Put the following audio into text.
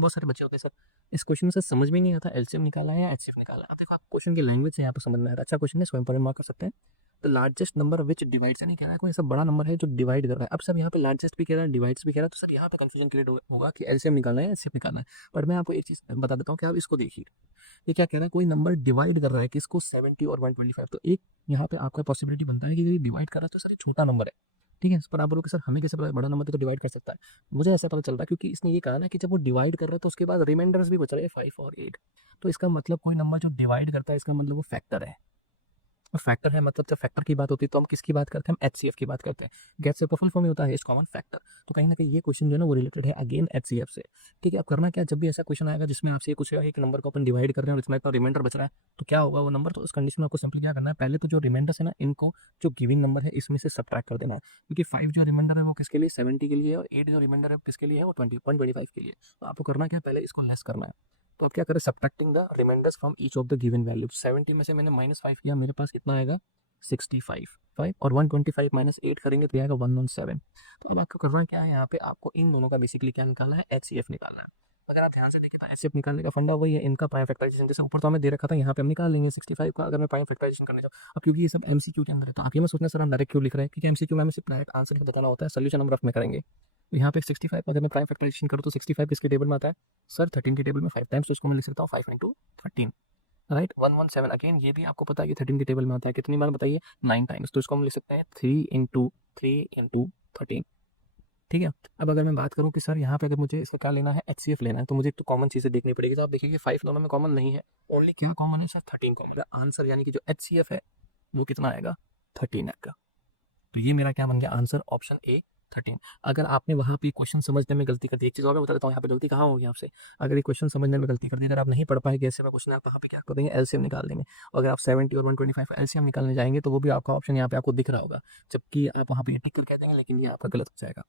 बहुत सारे बच्चे होते हैं सर, इस क्वेश्चन में सर समझ में नहीं आता एलसीएम निकाला है या एचसीएफ निकाला है। अब देखो आप क्वेश्चन की लैंग्वेज से यहाँ पे समझ में आता है, अच्छा क्वेश्चन है, इसको इंपॉर्टेंट मार्क कर सकते हैं। The largest number which divide से नहीं कह रहा है कोई ऐसा बड़ा नंबर है जो डिवाइड कर रहा है। अब सर यहाँ पे लार्जेस्ट भी कह रहा है, डिवाइड्स भी कह रहा है, तो सर यहाँ पे कंफ्यूजन क्रिएट होगा कि एलसीएम निकालना है एचसीएफ निकालना है। पर मैं आपको एक चीज़ बता देता हूँ कि आप इसको देखिए, ये क्या कह रहा है, कोई नंबर डिवाइड कर रहा है किसको, 70 और 125। तो एक यहाँ पे आपका पॉसिबिलिटी बनता है कि ये डिवाइड कर रहा है तो सर ये छोटा नंबर है, ठीक है। पर आप बोलोगे सर हमें कैसे पता बड़ा नंबर तो डिवाइड कर सकता है। मुझे ऐसा पता चल रहा है क्योंकि इसने ये कहा ना कि जब वो डिवाइड कर रहा है तो उसके बाद रिमाइंडर्स भी बच रहे हैं 5 और 8। तो इसका मतलब कोई नंबर जो डिवाइड करता है इसका मतलब वो फैक्टर है। और फैक्टर है मतलब जब फैक्टर की बात होती है तो हम किसकी बात करते हैं, हम एचसीएफ की बात करते हैं। गेट से फुल फॉर्म में होता है इस कॉमन फैक्टर। तो कहीं ना कहीं ये क्वेश्चन जो है ना वो रिलेटेड है अगेन एचसीएफ से, ठीक है। अब करना क्या, जब भी ऐसा क्वेश्चन आएगा जिसमें आपसे ये पूछेगा एक नंबर को अपन डिवाइड कर रहे हैं और इसमें इतना रिमाइंडर बच रहा है तो क्या होगा वो नंबर, तो उस कंडीशन में आपको सिंपली क्या करना है, पहले तो जो रिमाइंडर्स है ना इनको जो गिविंग नंबर है इसमें से सब्ट्रैक्ट कर देना है। क्योंकि 5 जो रिमाइंडर है वो किसके लिए, 70 के लिए, और 8 जो रिमाइंडर है किसके लिए है, वो 125 के लिए। तो आपको करना क्या है, पहले इसको लेस करना है। तो आप क्या करें, subtracting the reminders from each of the given value. 70 में से मैंने -5 किया, मेरे पास कितना आएगा 65 5, और 125 -8 करेंगे तो आएगा 117। तो अब आपको करना क्या है, यहाँ पे आपको इन दोनों का बेसिकली क्या निकालना है, एचसीएफ निकालना है। अगर आप ध्यान से देखें तो एचसीएफ निकालने का फंडा वही है, इनका प्राइम फैक्टराइजेशन जैसे ऊपर तो हमें दे रखा था, यहाँ पे हम निकाल लेंगे 65 का अगर मैं प्राइम फैक्टराइजेशन करने जाऊँ। अब क्योंकि ये सब एमसीक्यू के अंदर है तो आप ये मत सोचना सर हम डायरेक्ट क्यों लिख रहे हैं, क्योंकि एमसीक्यू में हमें सिर्फ डायरेक्ट आंसर ही बताना होता है, सोल्यूशन हम रफ में करेंगे। तो यहाँ पे 65 अगर मैं प्राइम फैक्टराइजेशन करूँ तो 65 किसके टेबल में आता है सर, 13 के टेबल में 5 टाइम्स, तो इसको मैं लिख सकता हूँ 5 × 13, राइट 117। अगेन ये भी आपको पता है कि 13 के टेबल में आता है, कितनी बार बताइए 9 टाइम्स, तो इसको हम लिख सकते हैं 3 × 13, ठीक है। अब अगर मैं बात करूँ कि सर यहाँ पे अगर मुझे इसका क्या लेना है, एचसीएफ लेना है, तो मुझे एक तो कॉमन चीज़ें देखनी पड़ेगी। तो आप देखिए कि 5 दोनों में कॉमन नहीं है, ओनली क्या कॉमन है सर, 13 कॉमन है। आंसर यानी कि जो एचसीएफ है वो कितना आएगा, 13 आएगा। तो ये मेरा क्या बन गया आंसर, ऑप्शन ए 13। अगर आपने वहाँ पे क्वेश्चन समझने में गलती कर दी, एक चीज़ और मैं बता देता हूँ यहाँ पे गलती कहाँ होगी आपसे, अगर ये क्वेश्चन समझने में गलती कर दी, अगर आप नहीं पढ़ पाएंगे ऐसे में क्वेश्चन, आप वहाँ पे क्या कर देंगे, एलसीएम निकाल देंगे। अगर आप 70 और 125 एलसीएम निकालने जाएंगे तो वो भी आपका ऑप्शन यहाँ पे आपको दिख रहा होगा, जबकि आप वहाँ पे टिक कर कह देंगे, लेकिन ये आपका गलत हो जाएगा।